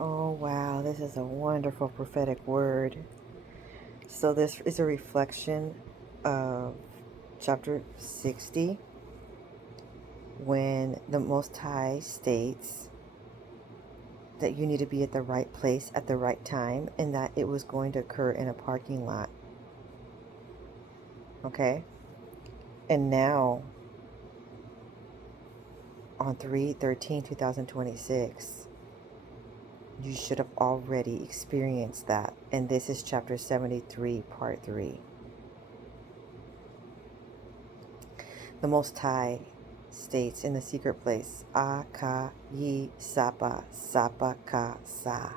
Oh, wow, this is a wonderful prophetic word. So, this is a reflection of chapter 60 when the Most High states that you need to be at the right place at the right time and that it was going to occur in a parking lot. Okay? And now, on 3/13/2026, you should have already experienced that. And this is chapter 73, part 3. The Most High states in the secret place, A ka yi sapa sapa ka sa.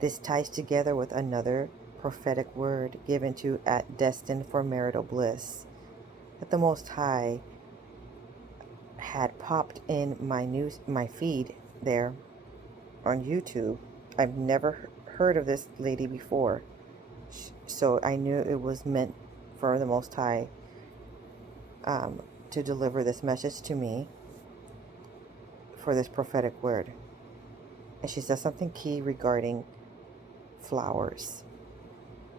This ties together with another prophetic word given to at destined for marital bliss that the Most High had popped in my feed there on YouTube. I've never heard of this lady before, so I knew it was meant for the Most High to deliver this message to me for this prophetic word. And she says something key regarding flowers,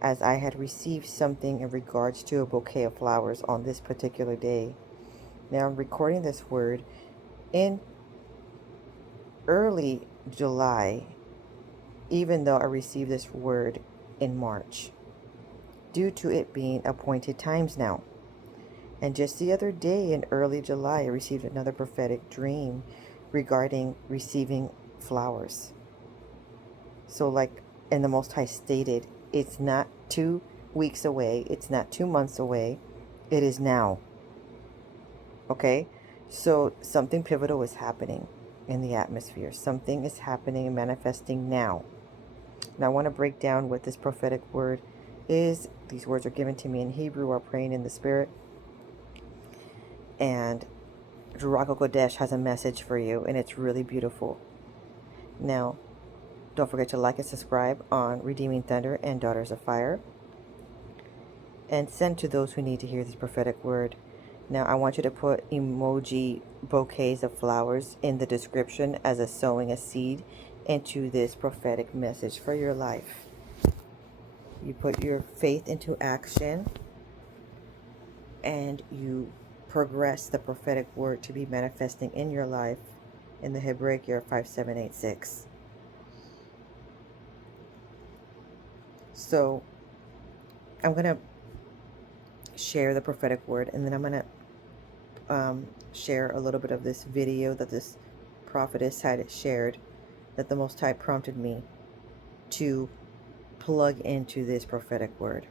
as I had received something in regards to a bouquet of flowers on this particular day. Now I'm recording this word in early July, even though I received this word in March, due to it being appointed times now. And just the other day in early July, I received another prophetic dream regarding receiving flowers. So, like, and the Most High stated, it's not 2 weeks away, it's not 2 months away, it is now. Okay? So, something pivotal is happening in the atmosphere. Something is happening and manifesting now. Now, I want to break down what this prophetic word is. These words are given to me in Hebrew, or praying in the Spirit. And Ruach HaKodesh has a message for you, and it's really beautiful. Now, don't forget to like and subscribe on Redeeming Thunder and Daughters of Fire. And send to those who need to hear this prophetic word. Now, I want you to put emoji bouquets of flowers in the description as a sowing a seed into this prophetic message for your life. You put your faith into action and you progress the prophetic word to be manifesting in your life in the Hebraic year 5786. So I'm going to share the prophetic word, and then I'm going to share a little bit of this video that this prophetess had shared, that the Most High prompted me to plug into this prophetic word.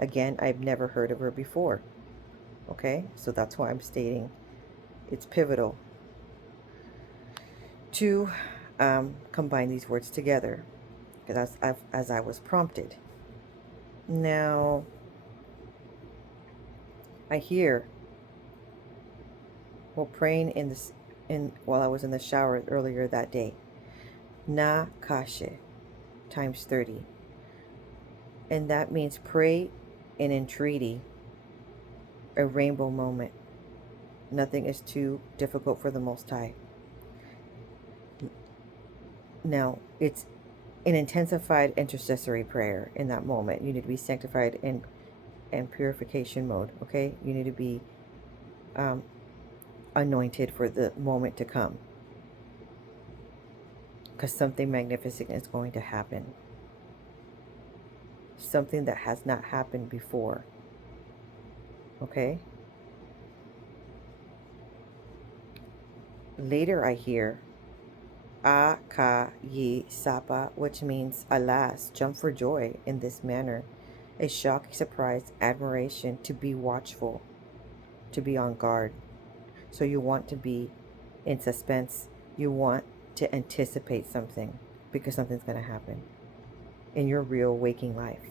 Again, I've never heard of her before. Okay, so that's why I'm stating it's pivotal to combine these words together, because as I was prompted. Now, I hear, while praying while I was in the shower earlier that day, Na Kashe times 30, and that means pray in entreaty, a rainbow moment. Nothing is too difficult for the Most High. Now, it's an intensified intercessory prayer in that moment. You need to be sanctified in purification mode, okay? You need to be anointed for the moment to come, because something magnificent is going to happen. Something that has not happened before, okay? Later I hear A ka yi sapa, which means alas, jump for joy in this manner. A shock, surprise, admiration, to be watchful, to be on guard. So you want to be in suspense. You want to anticipate something, because something's going to happen in your real waking life.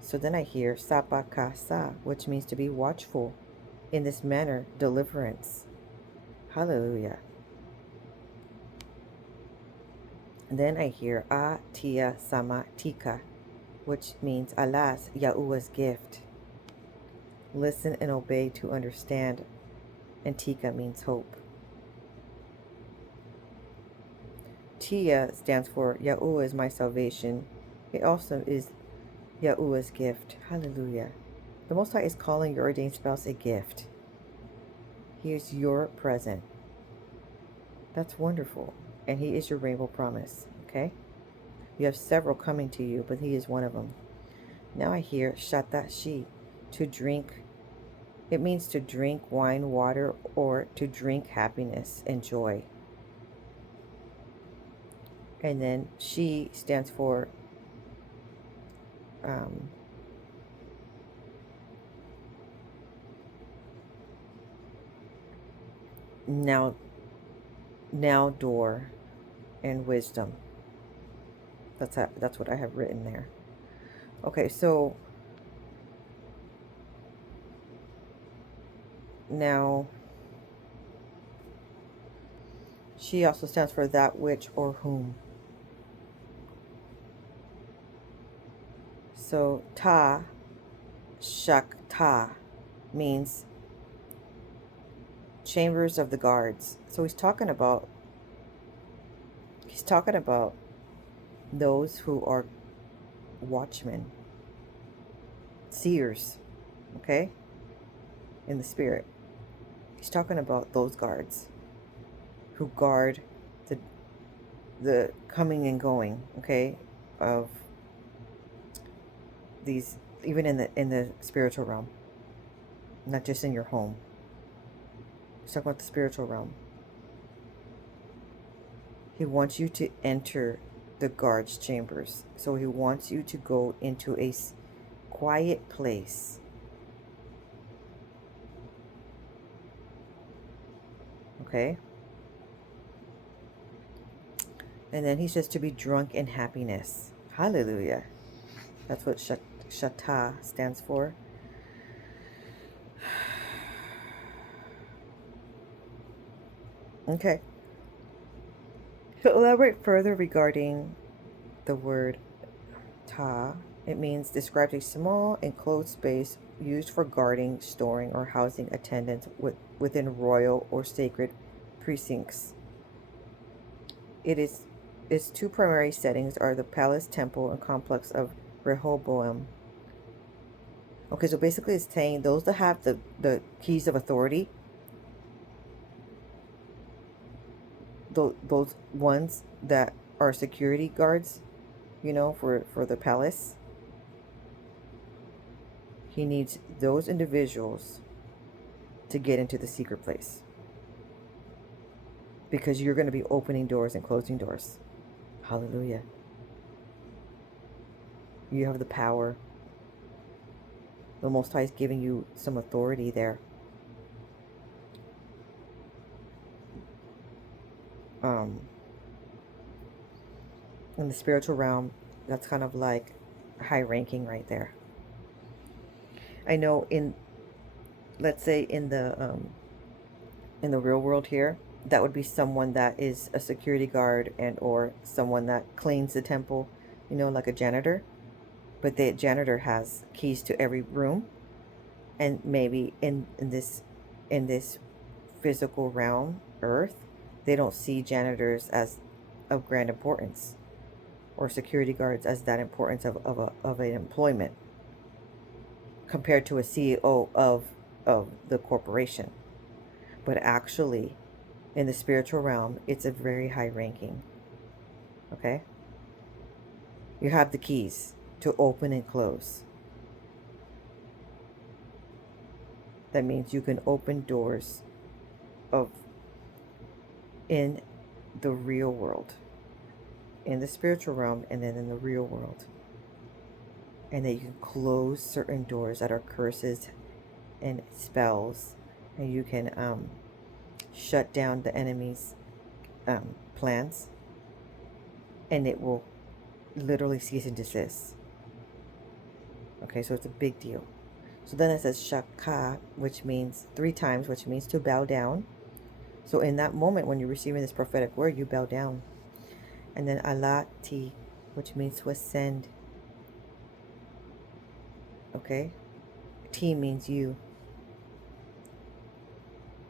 So then I hear sapa ka sa, which means to be watchful in this manner, deliverance. Hallelujah. And then I hear A tia sama tika, which means alas, Yahuwah's gift. Listen and obey to understand, and tika means hope. Tia stands for Yahuwah is my salvation. It also is Yahuwah's gift. Hallelujah. The Most High is calling your ordained spouse a gift. He is your present. That's wonderful. And he is your rainbow promise. Okay? You have several coming to you, but he is one of them. Now I hear Shatashi, to drink. It means to drink wine, water, or to drink happiness and joy. And then she stands for now door and wisdom. That's what I have written there. Okay, so now she also stands for that which or whom. So ta shakta means chambers of the guards. So he's talking about those who are watchmen, seers, okay, in the spirit. He's talking about those guards who guard the coming and going, okay, of these, even in the spiritual realm, not just in your home. He's talking about the spiritual realm. He wants you to enter the guard's chambers. So he wants you to go into a quiet place. Okay? And then he says to be drunk in happiness. Hallelujah. That's what Shata stands for. Okay. To elaborate further regarding the word ta, it means describes a small enclosed space used for guarding, storing, or housing attendants within royal or sacred precincts. Its two primary settings are the palace, temple, and complex of Rehoboam. Okay, so basically it's saying those that have the keys of authority, those ones that are security guards, you know, for the palace, he needs those individuals to get into the secret place. Because you're going to be opening doors and closing doors. Hallelujah. You have the power. The Most High is giving you some authority there. In the spiritual realm, that's kind of like high ranking right there. I know let's say in the real world here, that would be someone that is a security guard and or someone that cleans the temple, you know, like a janitor. But the janitor has keys to every room. And maybe in this physical realm, earth, they don't see janitors as of grand importance, or security guards as that importance of an employment compared to a CEO of the corporation. But actually, in the spiritual realm, it's a very high ranking. Okay? You have the keys to open and close. That means you can open doors in the real world, in the spiritual realm, and then in the real world. And that you can close certain doors that are curses and spells, and you can shut down the enemy's plans, and it will literally cease and desist. Okay, so it's a big deal. So then it says shaka, which means 3 times, which means to bow down. So in that moment when you're receiving this prophetic word, you bow down. And then alati, which means to ascend. Okay? T means you.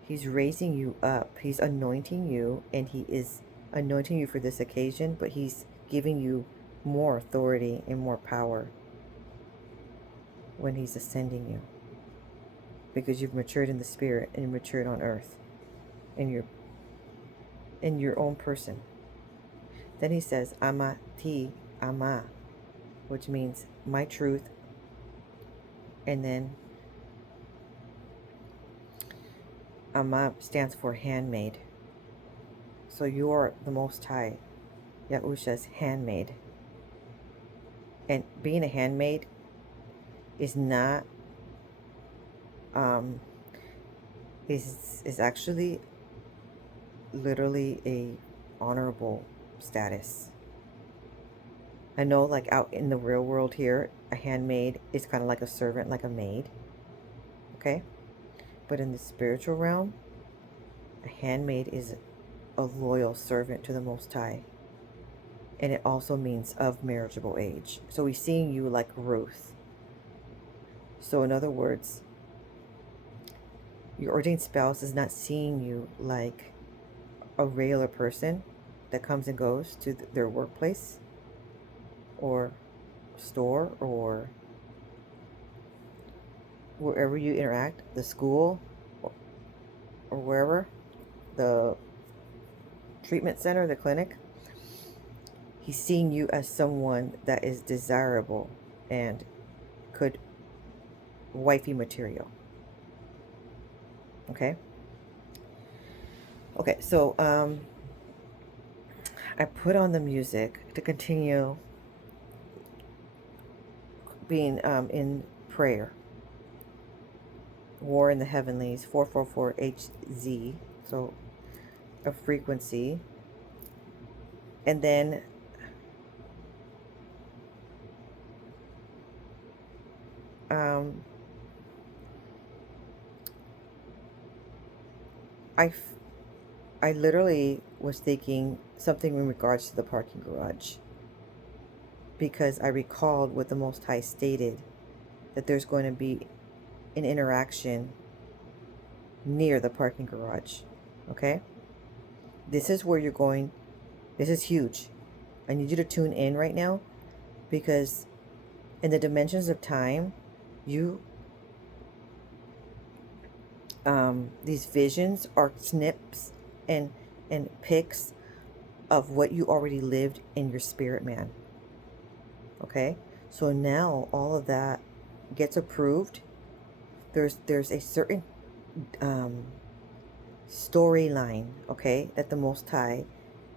He's raising you up. He's anointing you, and he is anointing you for this occasion, but he's giving you more authority and more power when he's ascending you, because you've matured in the spirit and you've matured on earth in your own person. Then he says, Ama ti ama, which means my truth. And then Ama stands for handmaid. So you are the Most High, Yahusha's handmaid. And being a handmaid is not, is actually literally a honorable status. I know, like, out in the real world here, a handmaid is kind of like a servant, like a maid. Okay? But in the spiritual realm, a handmaid is a loyal servant to the Most High. And it also means of marriageable age. So he's seeing you like Ruth. So in other words, your ordained spouse is not seeing you like a regular person that comes and goes to their workplace or store or wherever you interact, the school or wherever, the treatment center, the clinic. He's seeing you as someone that is desirable and could wifey material. Okay? Okay, so I put on the music to continue being in prayer. War in the Heavenlies, 444 HZ, so a frequency. And then I literally was thinking something in regards to the parking garage, because I recalled what the Most High stated, that there's going to be an interaction near the parking garage. Okay? This is where you're going. This is huge. I need you to tune in right now, because in the dimensions of time, these visions are snips and pics of what you already lived in your spirit man. Okay? So now all of that gets approved. There's a certain storyline, okay, that the Most High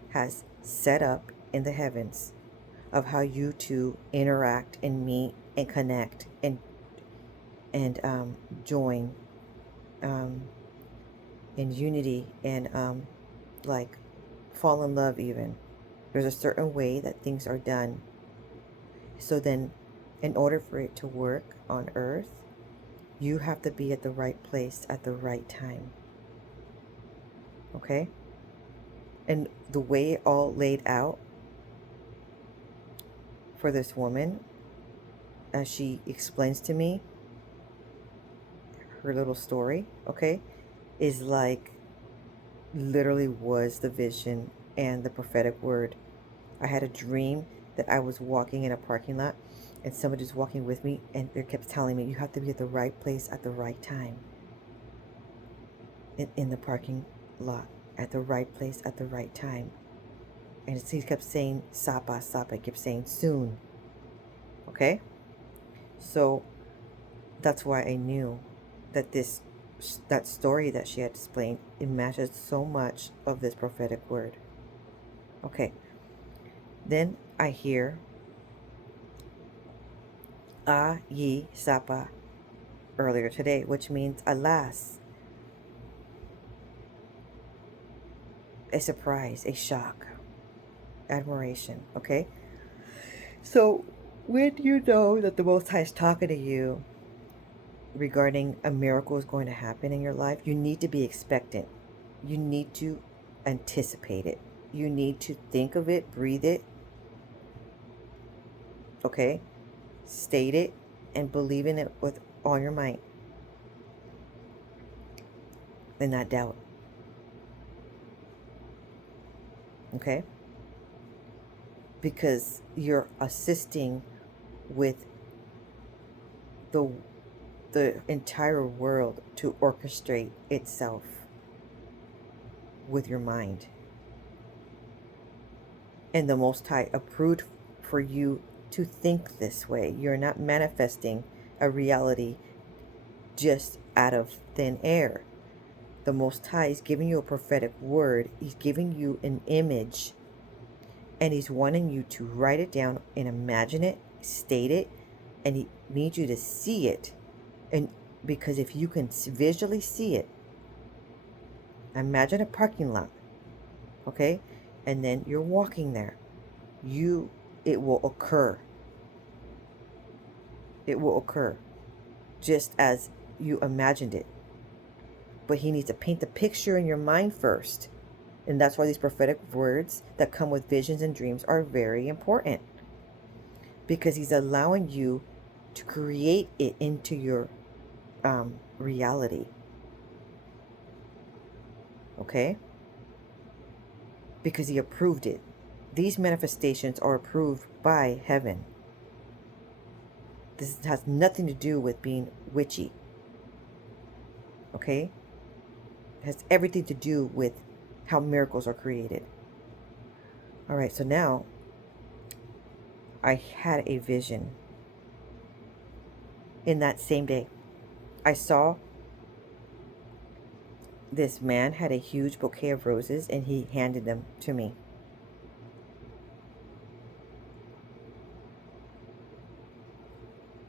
has set up in the heavens of how you two interact and meet and connect and join in unity and like fall in love even. There's a certain way that things are done. So then, in order for it to work on earth, you have to be at the right place at the right time. Okay? And the way it all laid out for this woman, as she explains to me her little story, okay, is like literally was the vision and the prophetic word. I had a dream that I was walking in a parking lot and somebody was walking with me, and they kept telling me, you have to be at the right place at the right time in the parking lot, at the right place at the right time. And he kept saying Sapa, Sapa. He kept saying soon. Okay? So that's why I knew that that story that she had explained, it matches so much of this prophetic word. Okay. Then I hear A Yi Sapa earlier today, which means alas, a surprise, a shock, admiration. Okay? So when you know that the Most High is talking to you regarding a miracle is going to happen in your life, you need to be expectant. You need to anticipate it. You need to think of it, breathe it, okay? State it and believe in it with all your might and not doubt. Okay? Because you're assisting with the entire world to orchestrate itself with your mind. And the Most High approved for you to think this way. You're not manifesting a reality just out of thin air. The Most High is giving you a prophetic word. He's giving you an image, and He's wanting you to write it down and imagine it, state it, and He needs you to see it. And because if you can visually see it, imagine a parking lot, okay? And then you're walking there. It will occur. It will occur just as you imagined it. But He needs to paint the picture in your mind first. And that's why these prophetic words that come with visions and dreams are very important. Because He's allowing you to create it into your reality. Okay? Because He approved it. These manifestations are approved by heaven. This has nothing to do with being witchy. Okay? It has everything to do with how miracles are created. All right, so now I had a vision in that same day. I saw this man had a huge bouquet of roses and he handed them to me.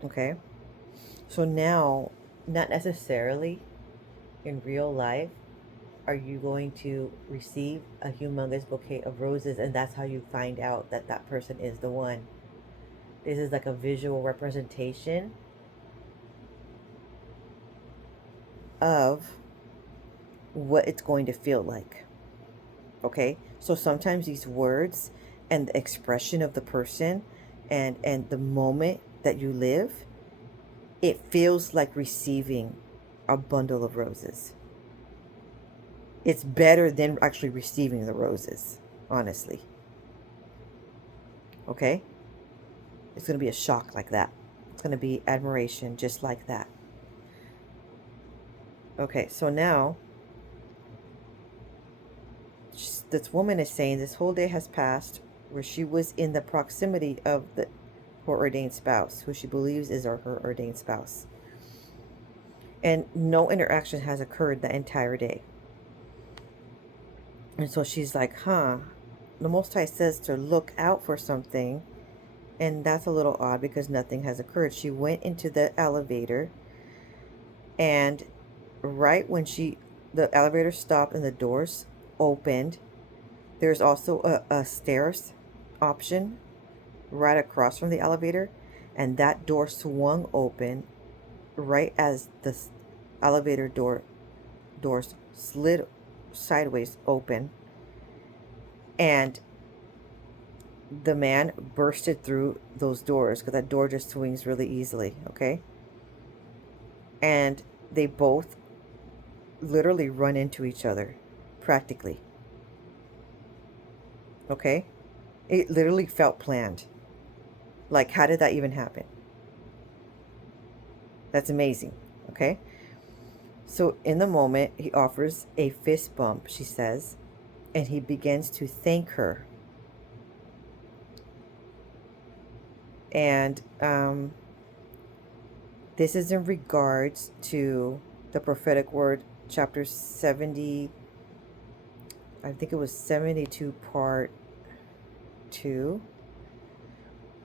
Okay? So now, not necessarily in real life are you going to receive a humongous bouquet of roses and that's how you find out that that person is the one. This is like a visual representation of what it's going to feel like. Okay? So sometimes these words and the expression of the person and the moment that you live, it feels like receiving a bundle of roses. It's better than actually receiving the roses, honestly. Okay? It's going to be a shock like that. It's going to be admiration just like that. Okay, so now this woman is saying this whole day has passed where she was in the proximity of her ordained spouse, who she believes is her ordained spouse. And no interaction has occurred the entire day. And so she's like, the Most High says to look out for something. And that's a little odd because nothing has occurred. She went into the elevator. And right when the elevator stopped and the doors opened, there's also a stairs option right across from the elevator. And that door swung open right as the elevator doors slid sideways open, and the man bursted through those doors because that door just swings really easily. Okay, and they both literally run into each other practically. Okay, it literally felt planned. Like, how did that even happen? That's amazing. Okay, so in the moment he offers a fist bump, she says, and he begins to thank her. And this is in regards to the prophetic word, chapter 70. I think it was 72 part 2,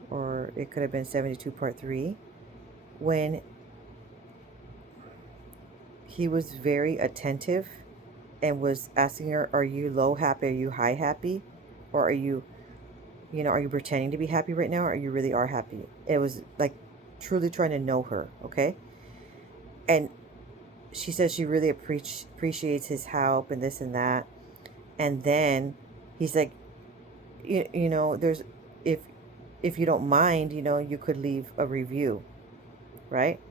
or it could have been 72 part 3, when he was very attentive and was asking her, are you low happy? Are you high happy? Or are you pretending to be happy right now? Or you really are happy? It was like truly trying to know her. Okay. And she says she really appreciates his help and this and that. And then he's like, there's, if you don't mind, you could leave a review, right?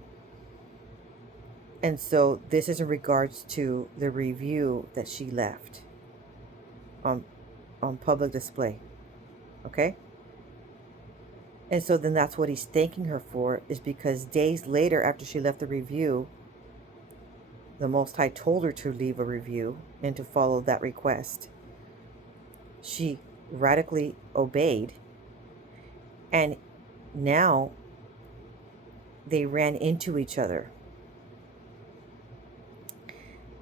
And so this is in regards to the review that she left on on public display. Okay? And so then that's what he's thanking her for, is because days later, after she left the review, the Most High told her to leave a review and to follow that request. She radically obeyed, and now they ran into each other.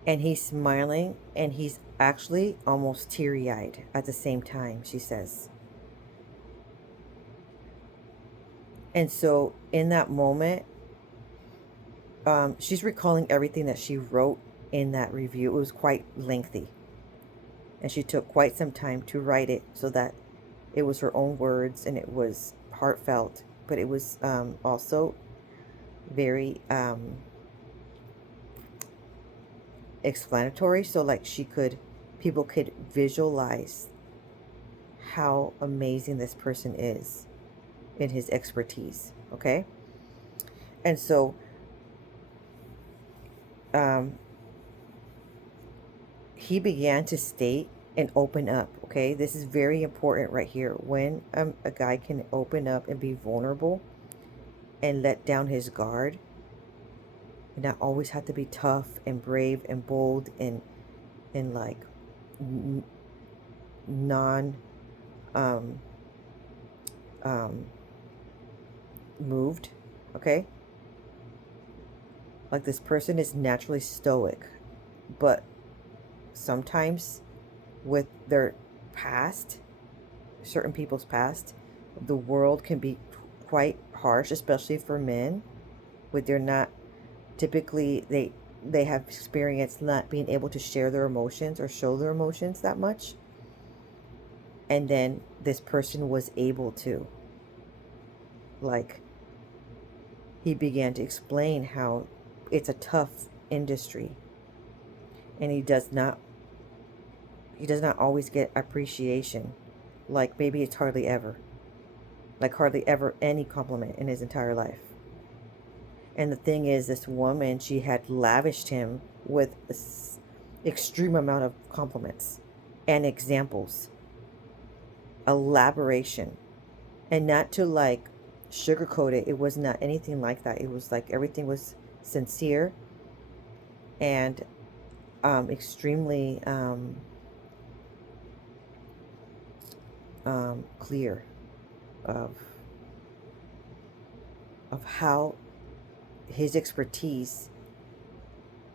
And he's smiling, and he's actually almost teary-eyed at the same time, she says. And so in that moment, she's recalling everything that she wrote in that review. It was quite lengthy, and she took quite some time to write it so that it was her own words and it was heartfelt, but it was also very explanatory, so like people could visualize how amazing this person is in his expertise. Okay? And so he began to state and open up. Okay, this is very important right here. When a guy can open up and be vulnerable and let down his guard, and not always have to be tough and brave and bold and like non moved. Okay, like this person is naturally stoic, but sometimes with their past, certain people's past, the world can be quite harsh, especially for men, with they're not typically, they have experienced not being able to share their emotions or show their emotions that much. And then this person was able to, like, he began to explain how it's a tough industry, and he does not always get appreciation. Like, maybe it's hardly ever any compliment in his entire life. And the thing is, this woman, she had lavished him with an extreme amount of compliments and examples, elaboration, and not to like sugarcoat it. It was not anything like that. It was like everything was sincere and extremely clear of how his expertise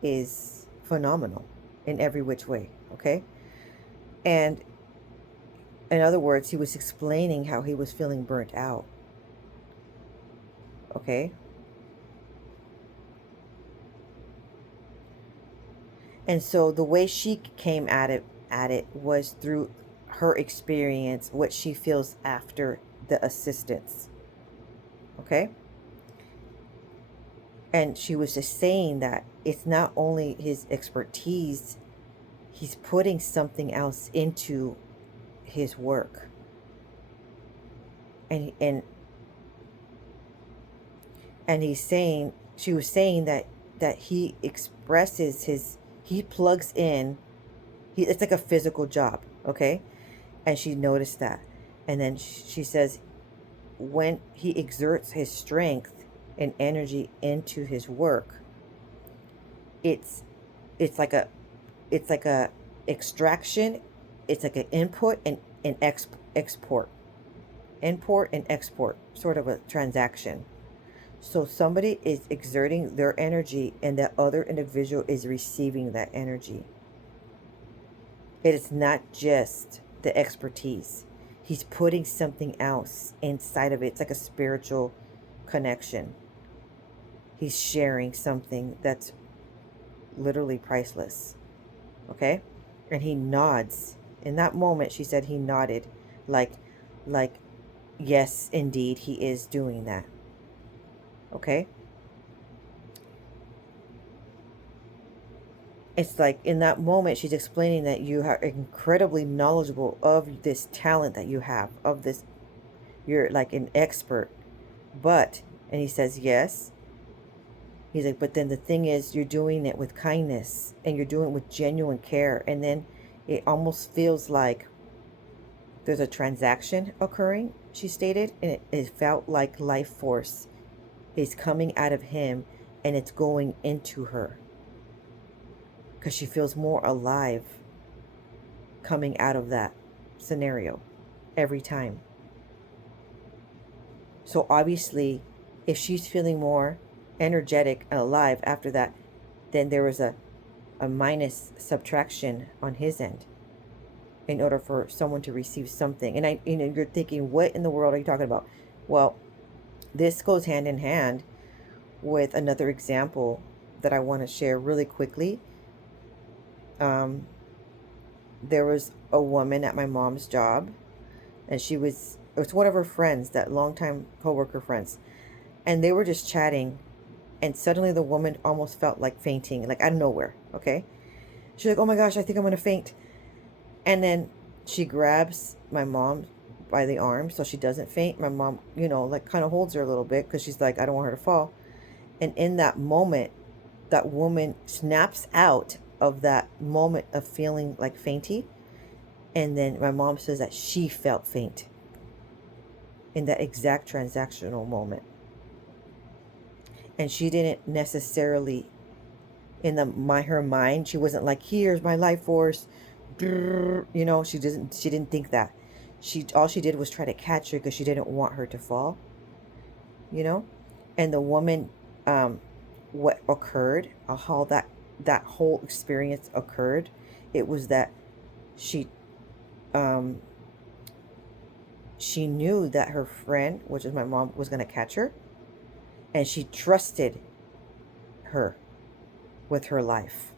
is phenomenal in every which way. Okay? And in other words, he was explaining how he was feeling burnt out. Okay? And so the way she came at it was through her experience, what she feels after the assistance. Okay? And she was just saying that it's not only his expertise, he's putting something else into his work. And he's saying, she was saying that he expresses he plugs in, it's like a physical job, okay? And she noticed that. And then she says, when he exerts his strength and energy into his work, it's like a extraction, it's like an input and an export, import and export, sort of a transaction. So somebody is exerting their energy and that other individual is receiving that energy. It is not just the expertise. He's putting something else inside of it. It's like a spiritual connection. He's sharing something that's literally priceless. Okay? And he nods. In that moment, she said he nodded like, yes, indeed, he is doing that. Okay? It's like in that moment, she's explaining that you are incredibly knowledgeable of this talent that you have, of this, you're like an expert. But, and he says, yes. He's like, but then the thing is, you're doing it with kindness and you're doing it with genuine care. And then it almost feels like There's a transaction occurring, she stated, and it felt like life force is coming out of him and it's going into her because she feels more alive coming out of that scenario every time. So obviously, if she's feeling more energetic and alive after that, then there was a minus subtraction on his end in order for someone to receive something. And you're thinking, what in the world are you talking about? Well, this goes hand in hand with another example that I want to share really quickly. There was a woman at my mom's job, and it was one of her friends, that longtime coworker friends, and they were just chatting, and suddenly the woman almost felt like fainting, like out of nowhere. Okay, she's like, "Oh my gosh, I think I'm gonna faint," and then she grabs my mom by the arm so she doesn't faint. My mom, like kind of holds her a little bit because she's like, I don't want her to fall. And in that moment, that woman snaps out of that moment of feeling like fainty. And then my mom says that she felt faint in that exact transactional moment. And she didn't necessarily, in her mind, she wasn't like, here's my life force. She didn't think that. All she did was try to catch her because she didn't want her to fall. And the woman, what occurred, how that whole experience occurred, it was that she knew that her friend, which is my mom, was going to catch her, and she trusted her with her life.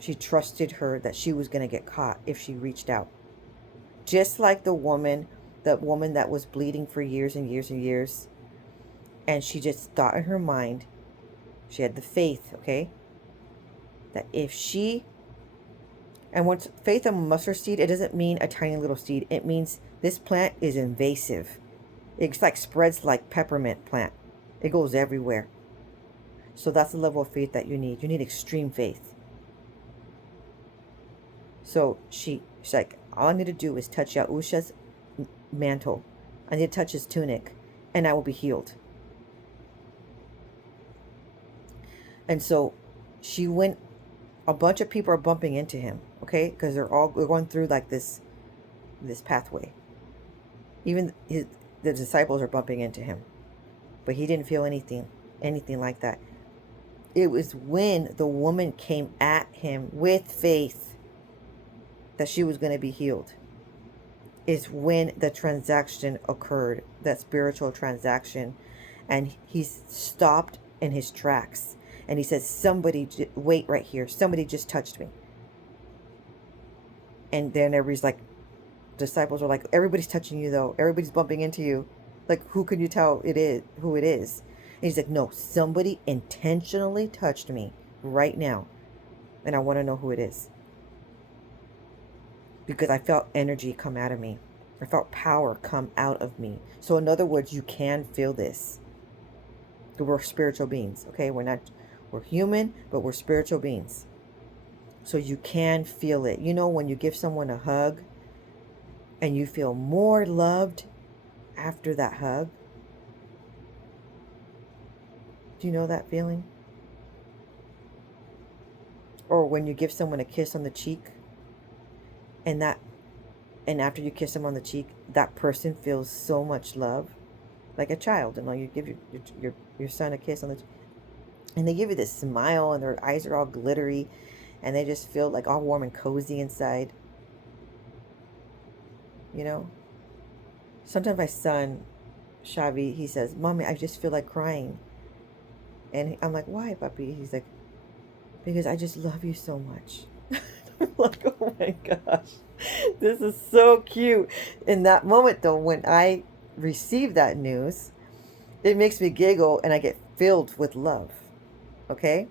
She trusted her that she was going to get caught if she reached out. Just like the woman that was bleeding for years and years and years, and she just thought in her mind, she had the faith, okay, that if she, and once faith of a mustard seed, it doesn't mean a tiny little seed. It means this plant is invasive. It's like spreads like peppermint plant. It goes everywhere. So that's the level of faith that you need. You need extreme faith. So she's like, all I need to do is touch Yahusha's mantle. I need to touch his tunic, and I will be healed. And so she went, a bunch of people are bumping into him, okay? Because they're going through like this pathway. Even the disciples are bumping into him. But he didn't feel anything like that. It was when the woman came at him with faith that she was going to be healed. Is when the transaction occurred, that spiritual transaction. And he stopped in his tracks. And he says, somebody, wait right here. Somebody just touched me. And then everybody's like, disciples are like, everybody's touching you though. Everybody's bumping into you. Like, who can you tell who it is? And he's like, no, somebody intentionally touched me right now. And I want to know who it is. Because I felt energy come out of me. I felt power come out of me. So in other words, you can feel this. We're spiritual beings, okay? We're human, but we're spiritual beings. So you can feel it. When you give someone a hug and you feel more loved after that hug. Do you know that feeling? Or when you give someone a kiss on the cheek, and after you kiss them on the cheek, that person feels so much love, like a child. You give your son a kiss on the cheek, and they give you this smile, and their eyes are all glittery, and they just feel like all warm and cozy inside. Sometimes my son, Shavi, he says, Mommy, I just feel like crying. And I'm like, why, puppy? He's like, because I just love you so much. I'm like, oh my gosh, this is so cute. In that moment, though, when I receive that news, it makes me giggle and I get filled with love. Okay?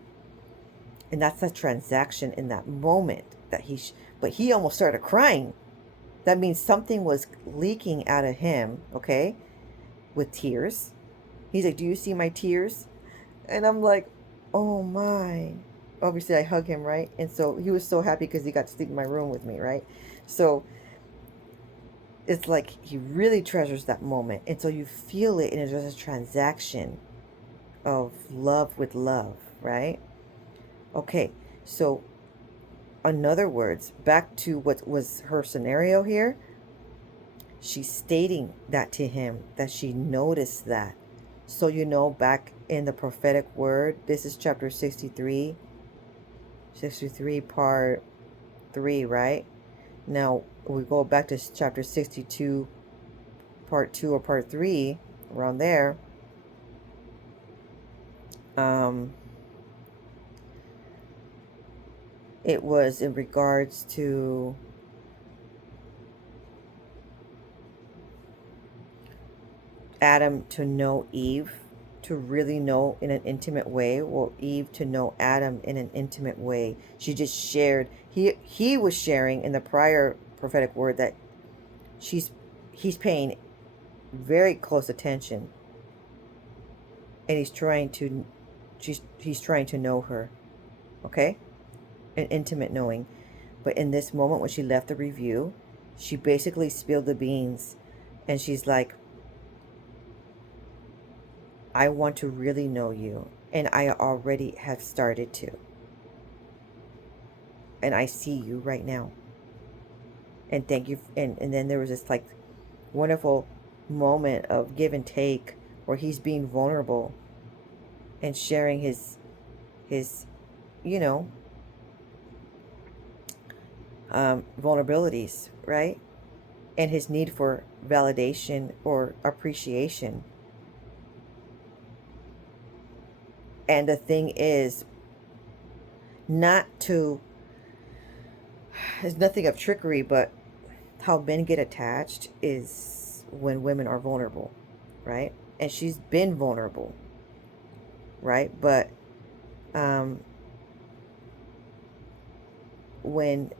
And that's a transaction in that moment that but he almost started crying. That means something was leaking out of him, okay, with tears. He's like, do you see my tears? And I'm like, oh my. Obviously, I hug him, right? And so he was so happy because he got to sleep in my room with me, right? So it's like he really treasures that moment. And so you feel it, and it's just a transaction of love with love, right? Okay, so in other words, back to what was her scenario here, she's stating that to him, that she noticed that. So, back in the prophetic word, this is chapter 63, 63 part 3, right? Now, we go back to chapter 62, part 2 or part 3, around there. It was in regards to Adam to know Eve, to really know in an intimate way, or Eve to know Adam in an intimate way. She just shared, he was sharing in the prior prophetic word that he's paying very close attention, and he's trying to know her, okay? An intimate knowing. But in this moment when she left the review, she basically spilled the beans, and she's like, I want to really know you, and I already have started to. And I see you right now. And thank you. And then there was this like wonderful moment of give and take where he's being vulnerable and sharing his you know vulnerabilities, right? And his need for validation or appreciation. And the thing is, not to, there's nothing of trickery, but how men get attached is when women are vulnerable, right? And she's been vulnerable, right? But when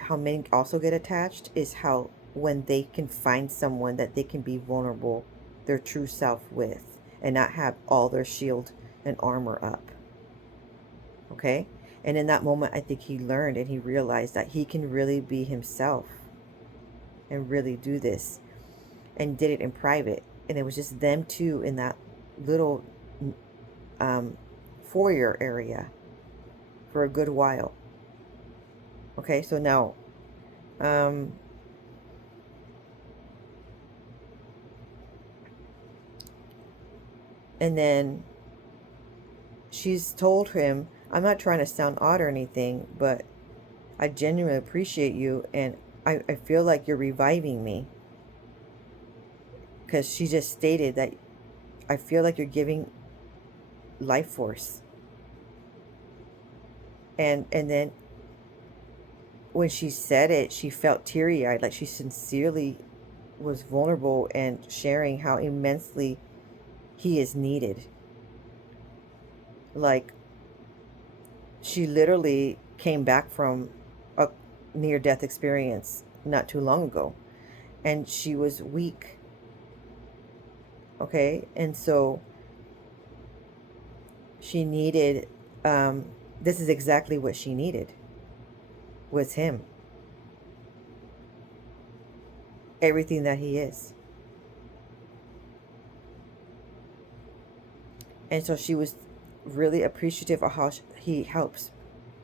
how men also get attached is how when they can find someone that they can be vulnerable, their true self with, and not have all their shield and armor up. Okay? And in that moment, I think he learned and he realized that he can really be himself and really do this, and did it in private. And it was just them two in that little foyer area for a good while. Okay, so now and then she's told him, I'm not trying to sound odd or anything, but I genuinely appreciate you, and I feel like you're reviving me. Because she just stated that I feel like you're giving life force. And then when she said it, she felt teary-eyed, like she sincerely was vulnerable and sharing how immensely he is needed. Like, she literally came back from a near-death experience not too long ago, and she was weak. Okay, and so she needed, this is exactly what she needed, was him. Everything that he is. And so she was really appreciative of how he helps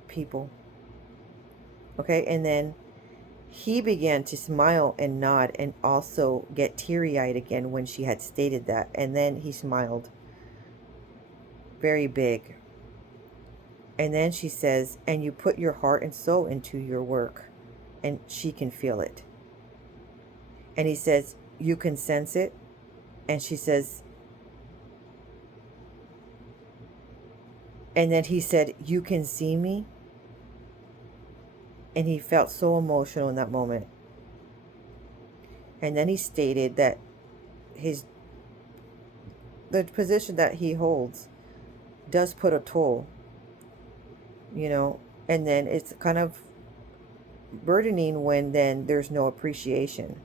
people. Okay, and then he began to smile and nod and also get teary-eyed again when she had stated that. And then he smiled very big. And then she says, and you put your heart and soul into your work, and she can feel it. And he says, you can sense it. And she says, and then he said, you can see me. And he felt so emotional in that moment. And then he stated that the position that he holds does put a toll, and then it's kind of burdening when then there's no appreciation.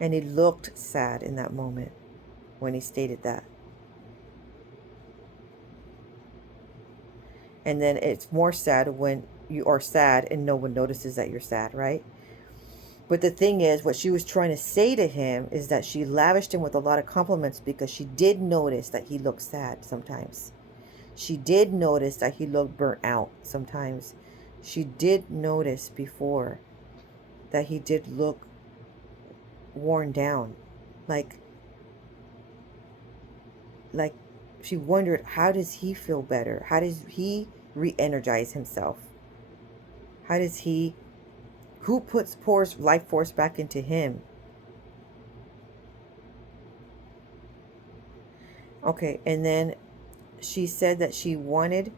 And he looked sad in that moment when he stated that. And then it's more sad when you are sad and no one notices that you're sad, right? But the thing is, what she was trying to say to him is that she lavished him with a lot of compliments because she did notice that he looked sad sometimes. She did notice that he looked burnt out sometimes. She did notice before that he did look worn down. Like like she wondered, how does he feel better? How does he re-energize himself? How does he, who pours life force back into him? Okay, and then she said that she wanted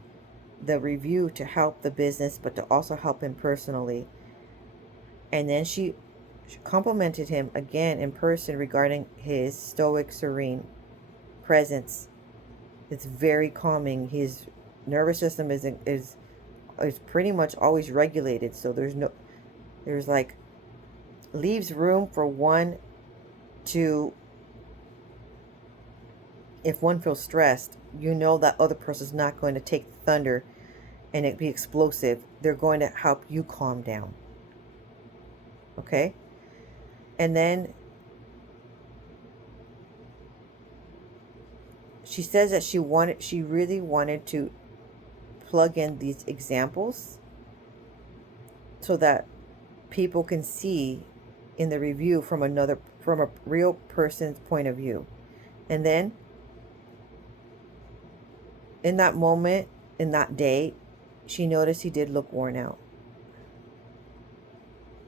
the review to help the business, but to also help him personally. And then she complimented him again in person regarding his stoic, serene presence. It's very calming. His nervous system is pretty much always regulated. So there's like, leaves room for one to, if one feels stressed, you know that other person's not going to take the thunder and it be explosive. They're going to help you calm down. Okay? And then she says that she really wanted to plug in these examples so that people can see in the review from a real person's point of view. And then in that moment, in that day, she noticed he did look worn out.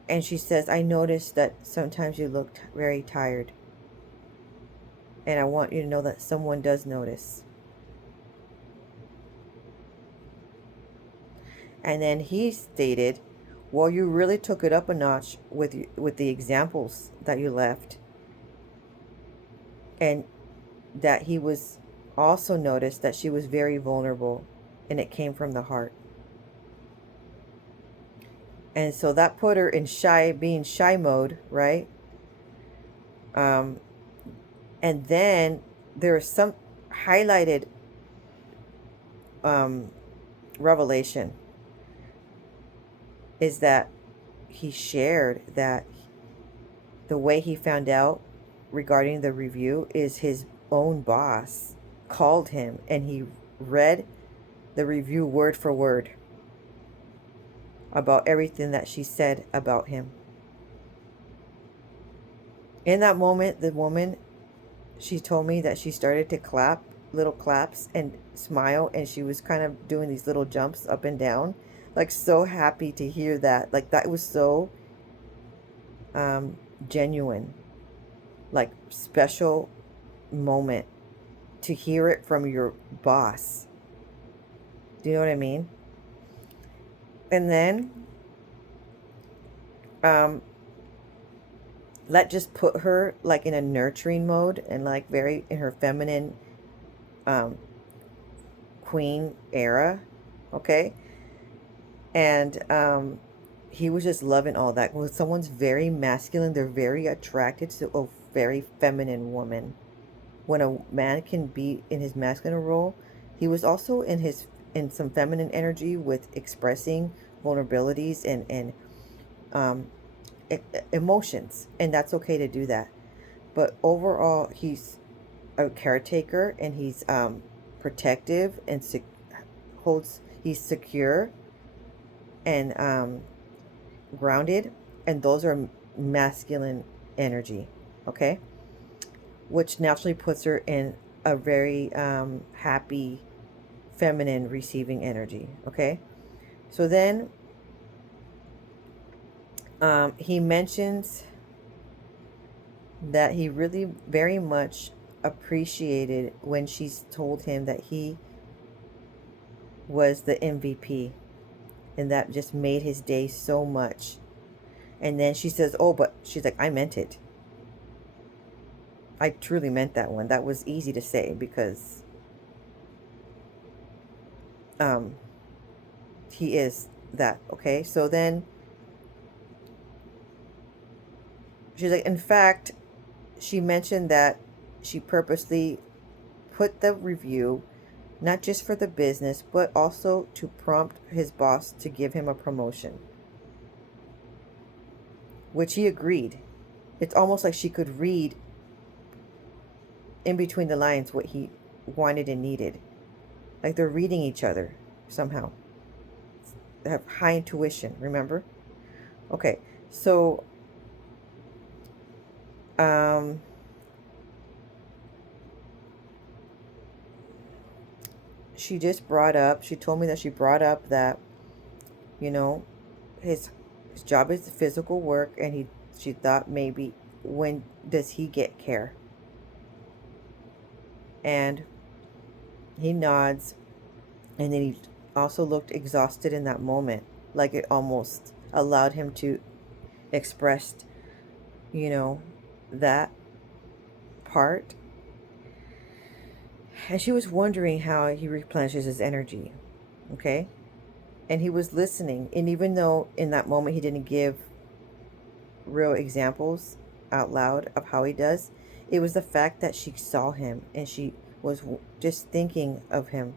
And she says, I noticed that sometimes you looked very tired. And I want you to know that someone does notice. And then he stated, well, you really took it up a notch with the examples that you left. And that he was also noticed that she was very vulnerable and it came from the heart. And so that put her in being shy mode, right? And then there is some highlighted revelation is that he shared that the way he found out regarding the review is his own boss called him and he read the review word for word about everything that she said about him. In that moment, the woman, she told me that she started to clap, little claps, and smile, and she was kind of doing these little jumps up and down, like so happy to hear that. Like that was so genuine, like special moment to hear it from your boss. Do you know what I mean? And then let just put her like in a nurturing mode and like very in her feminine queen era, okay? And he was just loving all that. When someone's very masculine, they're very attracted to a very feminine woman. When a man can be in his masculine role, he was also in some feminine energy with expressing vulnerabilities and emotions, and that's okay to do that. But overall, he's a caretaker and he's protective and he's secure and grounded, and those are masculine energy, okay? Which naturally puts her in a very happy feminine receiving energy, okay? So then he mentions that he really very much appreciated when she told him that he was the MVP, and that just made his day so much. And then she says, oh, but she's like, I meant it. I truly meant that one. That was easy to say because he is that, okay? So then she's like, in fact, she mentioned that she purposely put the review not just for the business, but also to prompt his boss to give him a promotion, which he agreed. It's almost like she could read in between the lines what he wanted and needed. Like they're reading each other somehow. They have high intuition, remember? Okay, so um, she told me that she brought up that, you know, his job is physical work, and she thought maybe when does he get care? And he nods, and then he also looked exhausted in that moment, like it almost allowed him to express, you know, that part. And she was wondering how he replenishes his energy. Okay. And he was listening. And even though in that moment he didn't give real examples out loud of how he does, it was the fact that she saw him and she was just thinking of him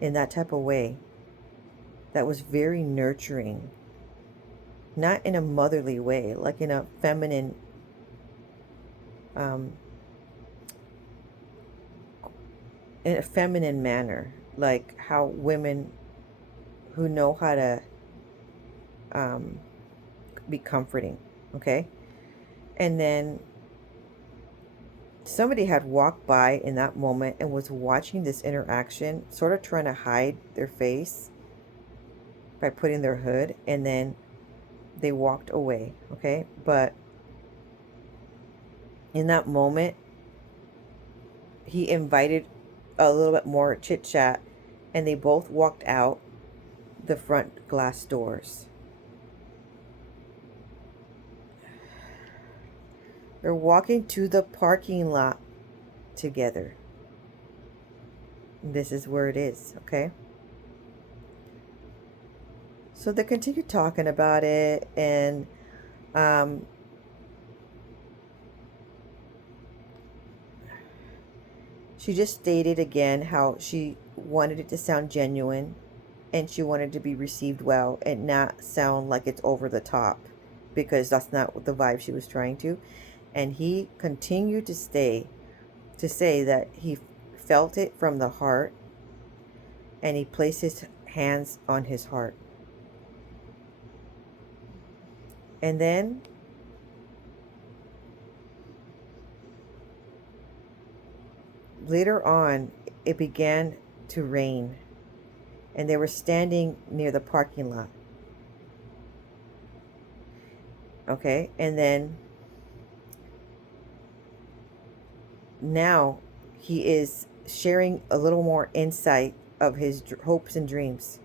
in that type of way that was very nurturing. Not in a motherly way, like in a feminine, um, in a feminine manner, like how women who know how to um, be comforting. Okay. And then somebody had walked by in that moment and was watching this interaction, sort of trying to hide their face by putting their hood, and then they walked away. Okay. But in that moment, he invited a little bit more chit chat, and they both walked out the front glass doors. They're walking to the parking lot together. This is where it is, okay? So they continue talking about it, and um, she just stated again how she wanted it to sound genuine, and she wanted to be received well and not sound like it's over the top, because that's not the vibe she was trying to. And he continued to say that he felt it from the heart, and he placed his hands on his heart. And then later on, it began to rain, and they were standing near the parking lot. Okay, and then now he is sharing a little more insight of his hopes and dreams,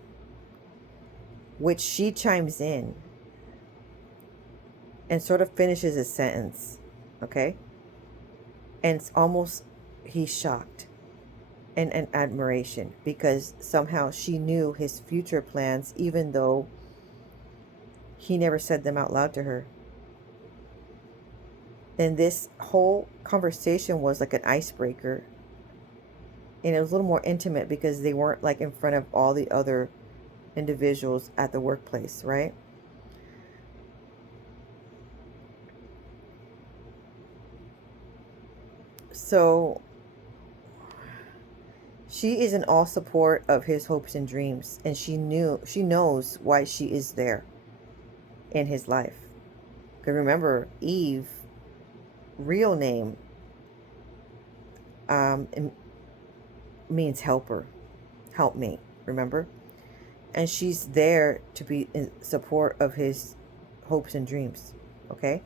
which she chimes in and sort of finishes his sentence. Okay, and it's almost he's shocked and admiration, because somehow she knew his future plans, even though he never said them out loud to her. And this whole conversation was like an icebreaker, and it was a little more intimate because they weren't like in front of all the other individuals at the workplace, right? So she is in all support of his hopes and dreams, and she knows why she is there in his life. Because remember, Eve, real name, um, means helper, helpmate, remember? And she's there to be in support of his hopes and dreams, okay?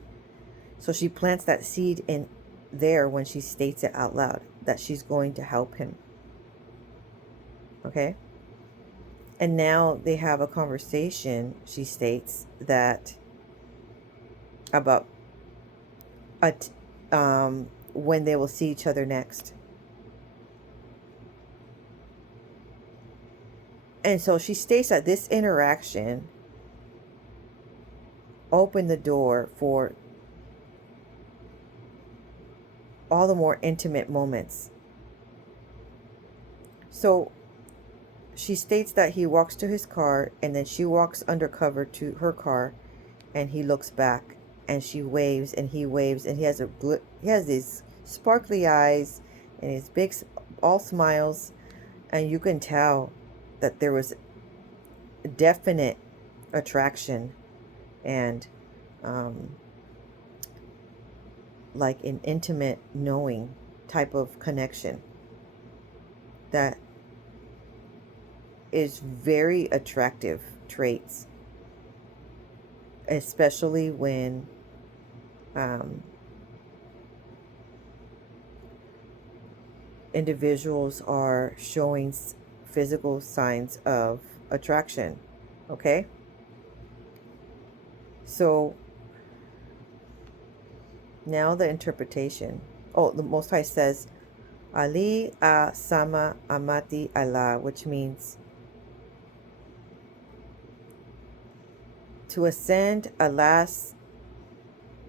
So she plants that seed in there when she states it out loud, that she's going to help him, okay? And now they have a conversation, she states, that about when they will see each other next. And so she states that this interaction opened the door for all the more intimate moments. So she states that he walks to his car, and then she walks undercover to her car, and he looks back, and she waves, and he waves, and he has these sparkly eyes, and his big, all smiles, and you can tell that there was definite attraction and like an intimate knowing type of connection that is very attractive traits, especially when individuals are showing physical signs of attraction. Okay, so now the interpretation. Oh, the Most High says, Ali a sama amati Allah, which means to ascend, alas,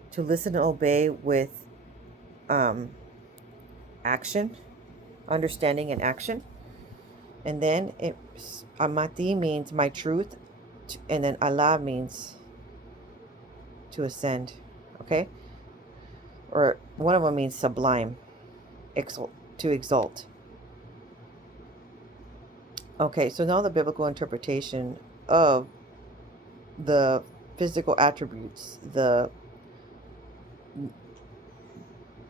to listen and obey with action, understanding and action. And then amati means my truth, and then Allah means to ascend. Okay, or one of them means sublime, to exalt. Okay, so now the biblical interpretation of the physical attributes, the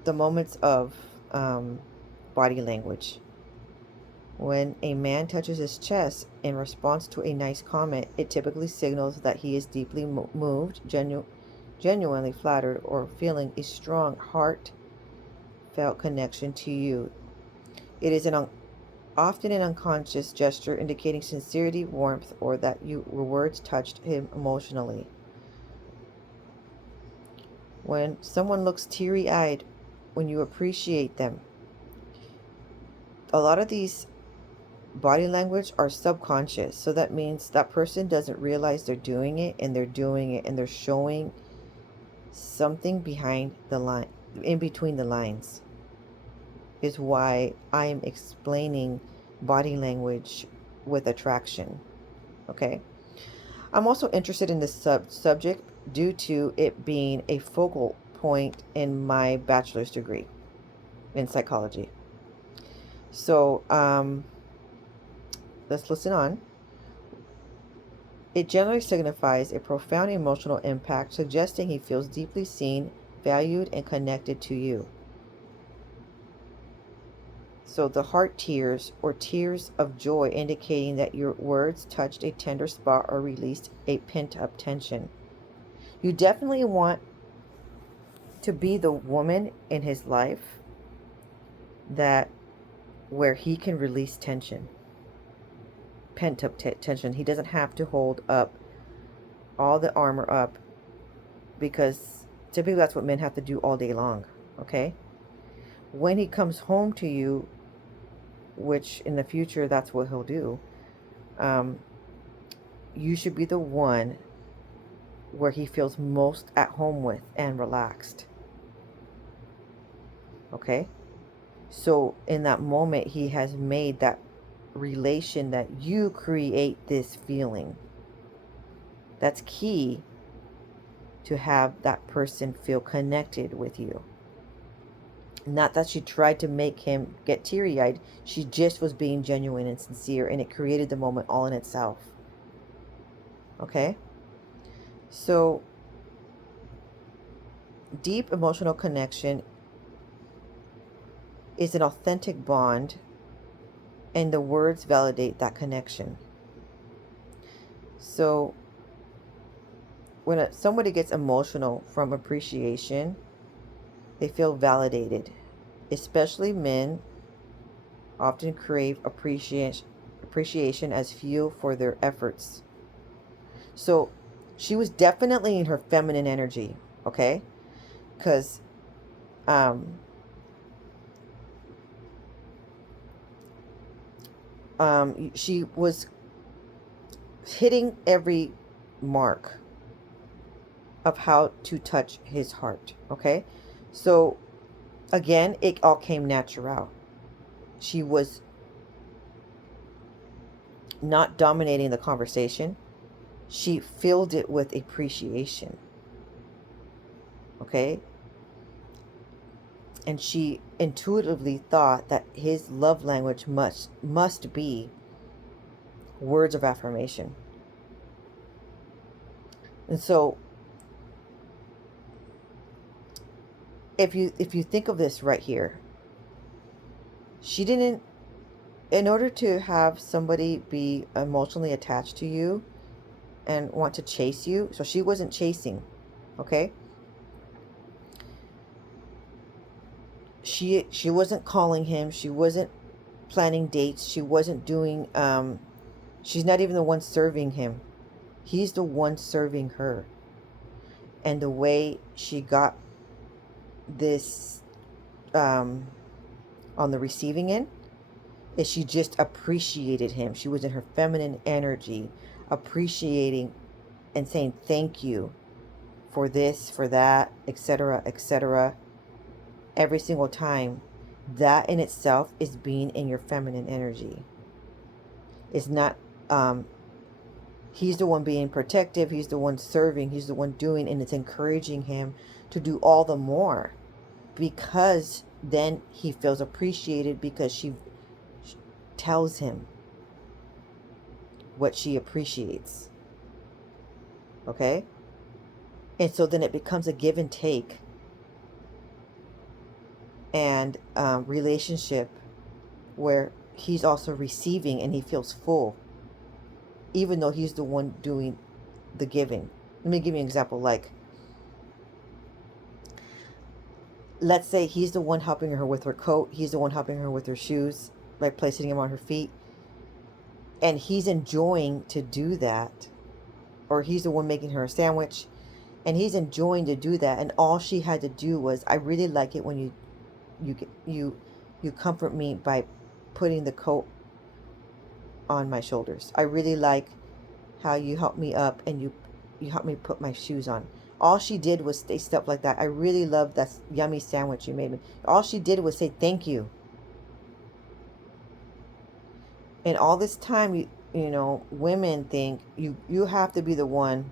moments of body language. When a man touches his chest in response to a nice comment, it typically signals that he is deeply moved, genuinely flattered, or feeling a strong heartfelt connection to you. It is often an unconscious gesture indicating sincerity, warmth, or that your words touched him emotionally. When someone looks teary-eyed when you appreciate them, a lot of these body language are subconscious, so that means that person doesn't realize they're doing it, and they're showing something behind the line, in between the lines, is why I'm explaining body language with attraction. Okay, I'm also interested in this subject due to it being a focal point in my bachelor's degree in psychology. So let's listen on. It generally signifies a profound emotional impact, suggesting he feels deeply seen, valued, and connected to you. So the heart tears, or tears of joy, indicating that your words touched a tender spot or released a pent-up tension. You definitely want to be the woman in his life where he can release tension, pent-up tension. He doesn't have to hold up all the armor up, because typically that's what men have to do all day long. Okay, when he comes home to you, which in the future that's what he'll do, you should be the one where he feels most at home with and relaxed. Okay, so in that moment, he has made that relation that you create this feeling. That's key to have that person feel connected with you. Not that she tried to make him get teary-eyed. She just was being genuine and sincere, and it created the moment all in itself. Okay? So, deep emotional connection is an authentic bond, and the words validate that connection. So, when somebody gets emotional from appreciation, they feel validated. Especially men often crave appreciation as fuel for their efforts. So she was definitely in her feminine energy, okay? Because she was hitting every mark of how to touch his heart, okay? So again, it all came natural. She was not dominating the conversation. She filled it with appreciation. Okay? And she intuitively thought that his love language must be words of affirmation. And so if you think of this right here, she didn't, in order to have somebody be emotionally attached to you and want to chase you, so she wasn't chasing, okay? She wasn't calling him, she wasn't planning dates, she wasn't doing she's not even the one serving him. He's the one serving her. And the way she got this on the receiving end is she just appreciated him. She was in her feminine energy, appreciating and saying thank you for this, for that, etc., etc. Every single time. That in itself is being in your feminine energy. It's not he's the one being protective, he's the one serving, he's the one doing, and it's encouraging him to do all the more, because then he feels appreciated, because she tells him what she appreciates. Okay? And so then it becomes a give and take and relationship where he's also receiving and he feels full, even though he's the one doing the giving. Let me give you an example. Like, let's say he's the one helping her with her coat, he's the one helping her with her shoes by placing them on her feet, and he's enjoying to do that, or he's the one making her a sandwich and he's enjoying to do that, and all she had to do was, I really like it when you comfort me by putting the coat on my shoulders. I really like how you help me up and you help me put my shoes on. All she did was say stuff like that. I really love that yummy sandwich you made me. All she did was say thank you. And all this time, you know, women think you have to be the one,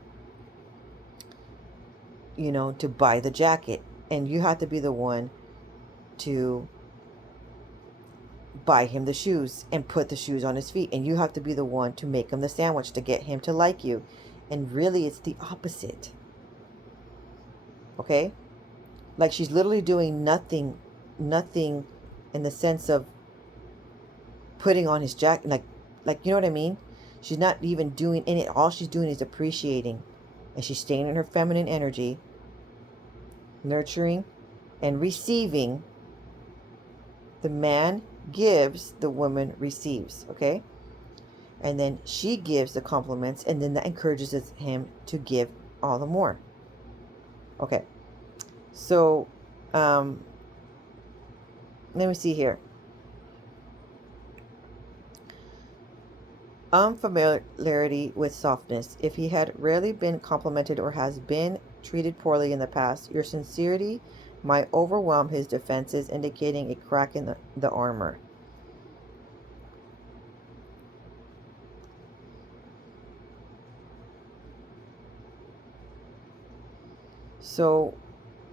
you know, to buy the jacket, and you have to be the one to buy him the shoes and put the shoes on his feet, and you have to be the one to make him the sandwich to get him to like you. And really it's the opposite. Okay? Like, she's literally doing nothing in the sense of putting on his jacket, like you know what I mean? She's not even doing any, all she's doing is appreciating, and she's staying in her feminine energy, nurturing and receiving. The man gives, the woman receives. Okay? And then she gives the compliments, and then that encourages him to give all the more. Okay, so let me see here. Unfamiliarity with softness. If he had rarely been complimented or has been treated poorly in the past, your sincerity might overwhelm his defenses, indicating a crack in the armor. So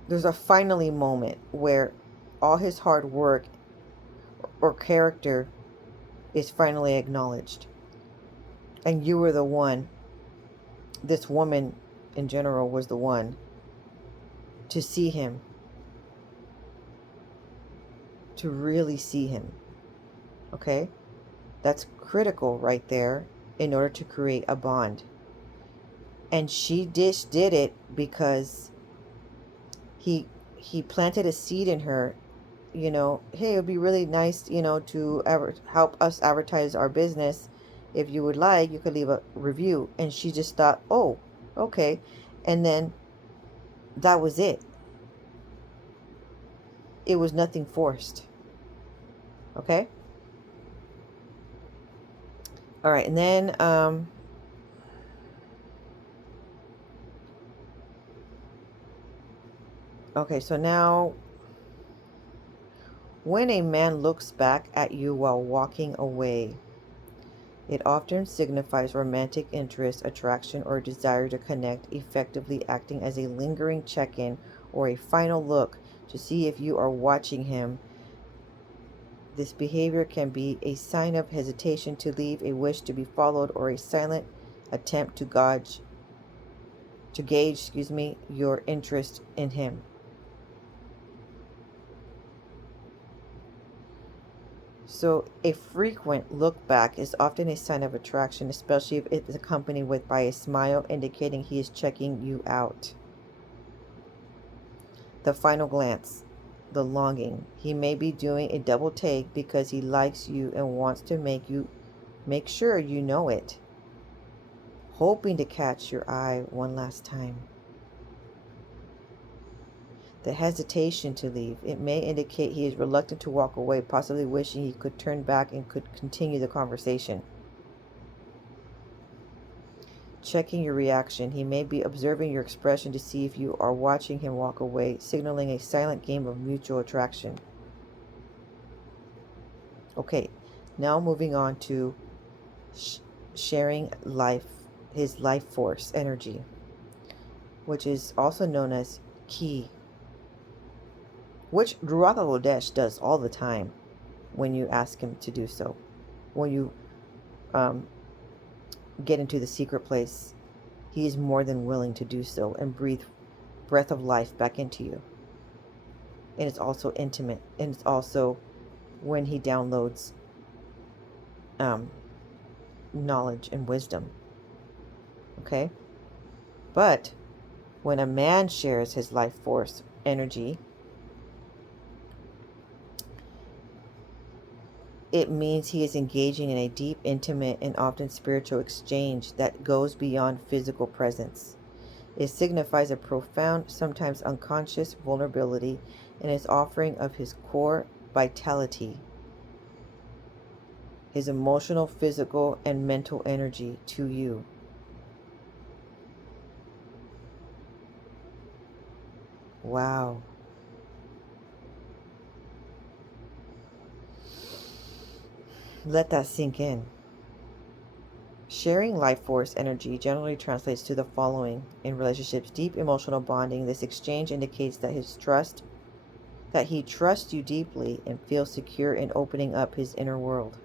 there's a finally moment where all his hard work or character is finally acknowledged. And you were the one, this woman in general was the one to see him, to really see him. Okay? That's critical right there in order to create a bond. And she did it because he planted a seed in her, you know, hey, it would be really nice, you know, to help us advertise our business. If you would like, you could leave a review. And she just thought, oh, okay. And then that was it. It was nothing forced. Okay? All right, and then okay, so now when a man looks back at you while walking away, It often signifies romantic interest, attraction, or desire to connect, effectively acting as a lingering check-in or a final look to see if you are watching him. This behavior can be a sign of hesitation to leave, a wish to be followed, or a silent attempt to gauge, your interest in him. So a frequent look back is often a sign of attraction, especially if it is accompanied by a smile indicating he is checking you out. The final glance, the longing. He may be doing a double take because he likes you and wants to make sure you know it, hoping to catch your eye one last time. The hesitation to leave. It may indicate he is reluctant to walk away, possibly wishing he could turn back and could continue the conversation. Checking your reaction. He may be observing your expression to see if you are watching him walk away, signaling a silent game of mutual attraction. Okay, now moving on to sharing his life force energy, which is also known as ki, which Ruach HaKodesh does all the time when you ask him to do so. When you get into the secret place, he is more than willing to do so and breathe breath of life back into you. And it's also intimate, and it's also when he downloads knowledge and wisdom. Okay? But when a man shares his life force energy, it means he is engaging in a deep, intimate, and often spiritual exchange that goes beyond physical presence. It signifies a profound, sometimes unconscious vulnerability in his offering of his core vitality, his emotional, physical, and mental energy to you. Wow. Let that sink in. Sharing life force energy generally translates to the following in relationships: deep emotional bonding. This exchange indicates that he trusts you deeply and feels secure in opening up his inner world.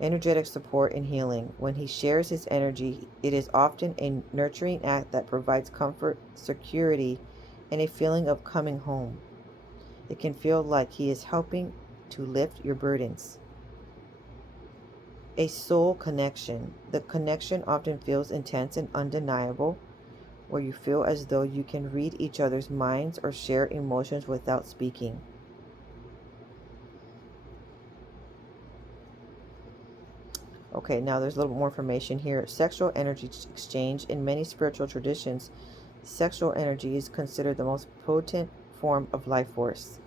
Energetic support and healing. When he shares his energy, it is often a nurturing act that provides comfort, security, and a feeling of coming home. It can feel like he is helping to lift your burdens. A soul connection. The connection often feels intense and undeniable, where you feel as though you can read each other's minds or share emotions without speaking. Okay, now there's a little more information here. Sexual energy exchange. In many spiritual traditions, sexual energy is considered the most potent form of life force.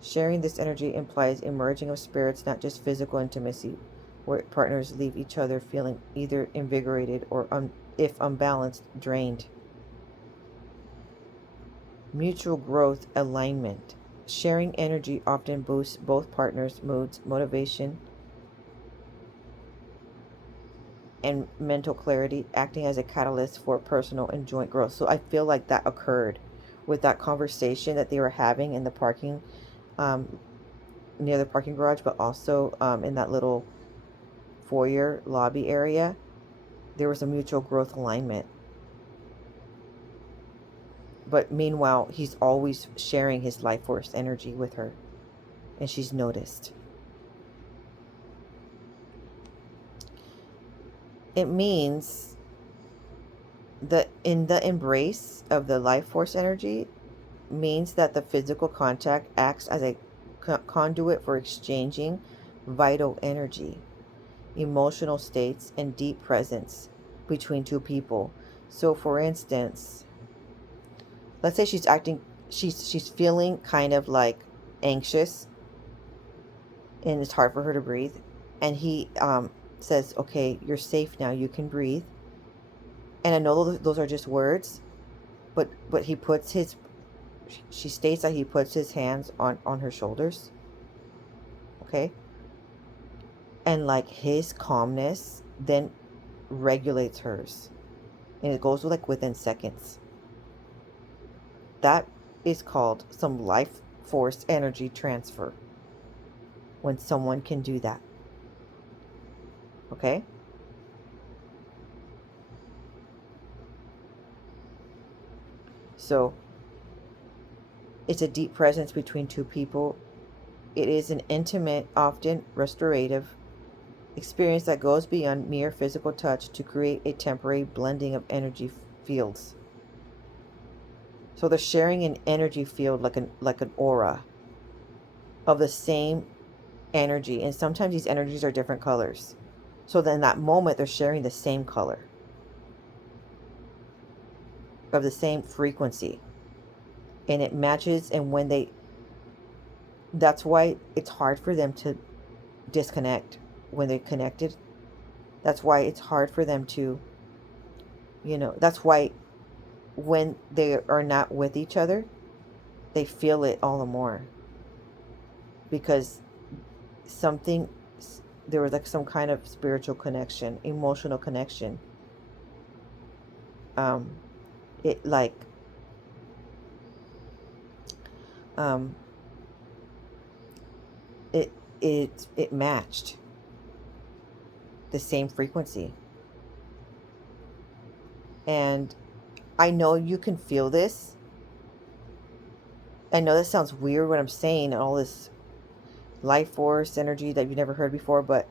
Sharing this energy implies a merging of spirits, not just physical intimacy, where partners leave each other feeling either invigorated or, if unbalanced, drained. Mutual growth alignment. Sharing energy often boosts both partners' moods, motivation, and mental clarity, acting as a catalyst for personal and joint growth. So I feel like that occurred with that conversation that they were having in the parking, near the parking garage, but also in that little foyer lobby area. There was a mutual growth alignment. But meanwhile, he's always sharing his life force energy with her, and she's noticed. It means that in the embrace of the life force energy means that the physical contact acts as a conduit for exchanging vital energy, emotional states, and deep presence between two people. So for instance, let's say she's feeling kind of like anxious and it's hard for her to breathe, and he says, okay, you're safe now, you can breathe. And I know those are just words, but she states that he puts his hands on her shoulders. Okay, And like his calmness then regulates hers. And it goes like within seconds. That is called some life force energy transfer. When someone can do that. Okay? So it's a deep presence between two people. It is an intimate, often restorative experience that goes beyond mere physical touch to create a temporary blending of energy fields. So they're sharing an energy field like an aura of the same energy, and sometimes these energies are different colors. So then in that moment they're sharing the same color of the same frequency, and it matches. And when they, that's why it's hard for them to disconnect when they're connected. That's why it's hard for them to, that's why when they are not with each other, they feel it all the more, because something, there was like some kind of spiritual connection, emotional connection. um it like um it it matched the same frequency. And I know you can feel this. I know this sounds weird what I'm saying, all this life force energy that you've never heard before, but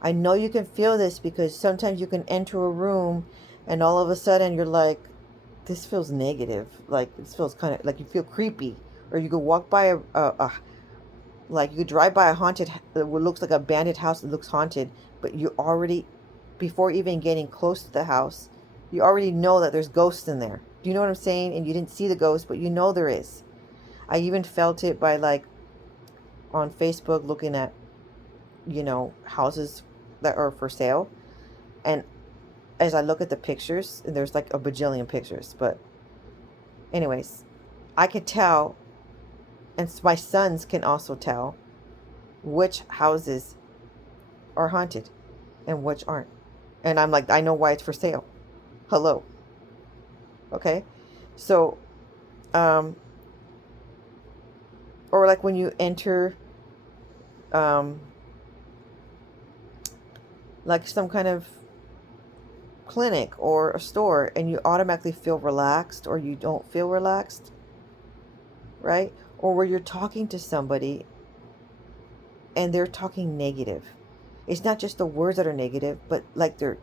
I know you can feel this, because sometimes you can enter a room and all of a sudden you're like, this feels negative. Like, this feels kind of like you feel creepy. Or you could walk by like you could drive by a haunted, what looks like a abandoned house that looks haunted, but you already, before even getting close to the house, you already know that there's ghosts in there. Do you know what I'm saying? And you didn't see the ghost, but you know there is. I even felt it by like on Facebook looking at, houses that are for sale. And as I look at the pictures, and there's like a bajillion pictures, but anyways, I could tell, and my sons can also tell, which houses are haunted and which aren't. And I'm like, I know why it's for sale. Hello. Okay. So, um, or like when you enter, um, like some kind of clinic or a store, and you automatically feel relaxed or you don't feel relaxed, right? Or where you're talking to somebody and they're talking negative. It's not just the words that are negative, but like their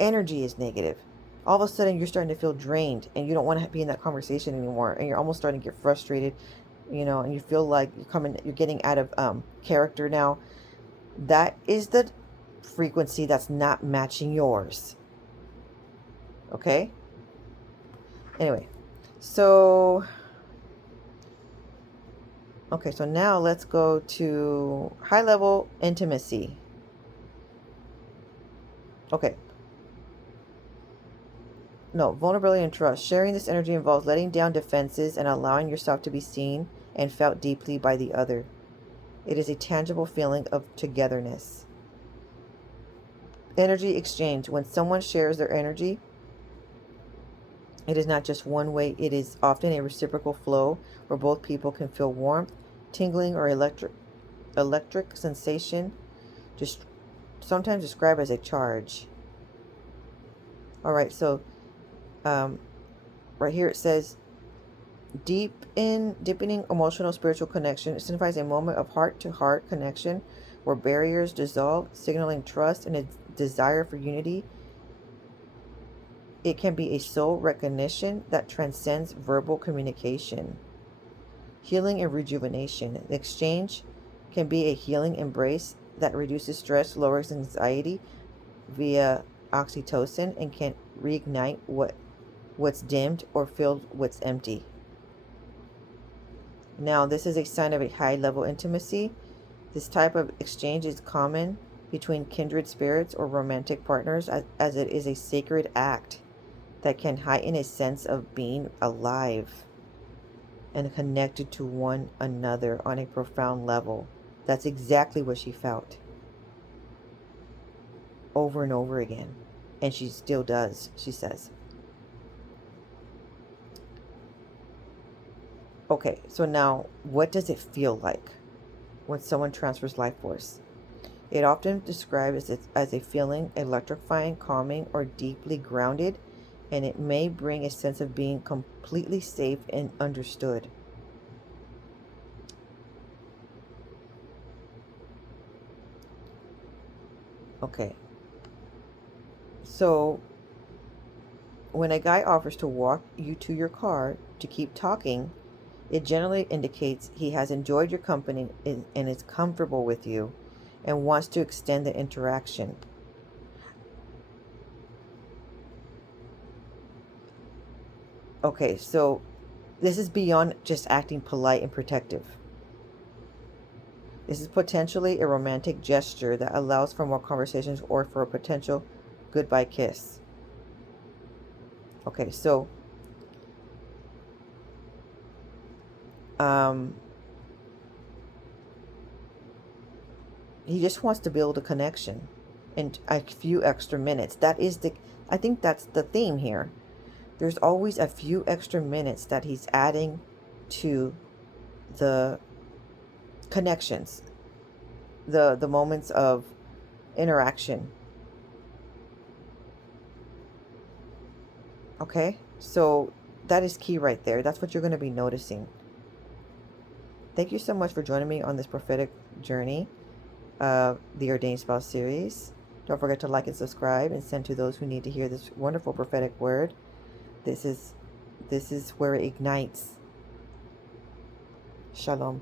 energy is negative. All of a sudden, you're starting to feel drained and you don't want to be in that conversation anymore. And you're almost starting to get frustrated, and you feel like you're getting out of character now. That is the frequency that's not matching yours. Okay? Anyway, so, okay, so now let's go to high level intimacy. Okay. No, vulnerability and trust. Sharing this energy involves letting down defenses and allowing yourself to be seen and felt deeply by the other. It is a tangible feeling of togetherness. Energy exchange. When someone shares their energy, it is not just one way, it is often a reciprocal flow where both people can feel warmth, tingling, or electric sensation, just sometimes described as a charge. All right, so right here it says, deepening emotional spiritual connection. It signifies a moment of heart-to-heart connection where barriers dissolve, signaling trust and a desire for unity. It can be a soul recognition that transcends verbal communication. Healing and rejuvenation. The exchange can be a healing embrace that reduces stress, lowers anxiety via oxytocin, and can reignite what's dimmed or filled what's empty. Now, this is a sign of a high level intimacy. This type of exchange is common between kindred spirits or romantic partners, as it is a sacred act that can heighten a sense of being alive and connected to one another on a profound level. That's exactly what she felt. over and over again. And she still does, she says. Okay, so now what does it feel like when someone transfers life force? It often describes it as a feeling electrifying, calming, or deeply grounded, and it may bring a sense of being completely safe and understood. Okay, so when a guy offers to walk you to your car to keep talking, it generally indicates he has enjoyed your company and is comfortable with you and wants to extend the interaction. Okay, so this is beyond just acting polite and protective. This is potentially a romantic gesture that allows for more conversations or for a potential goodbye kiss. Okay, so um, he just wants to build a connection in a few extra minutes. I think that's the theme here. There's always a few extra minutes that he's adding to the connections, the moments of interaction. Okay, so that is key right there. That's what you're going to be noticing. Thank you so much for joining me on this prophetic journey of the Ordained Spouse series. Don't forget to like and subscribe and send to those who need to hear this wonderful prophetic word. This is where it ignites. Shalom.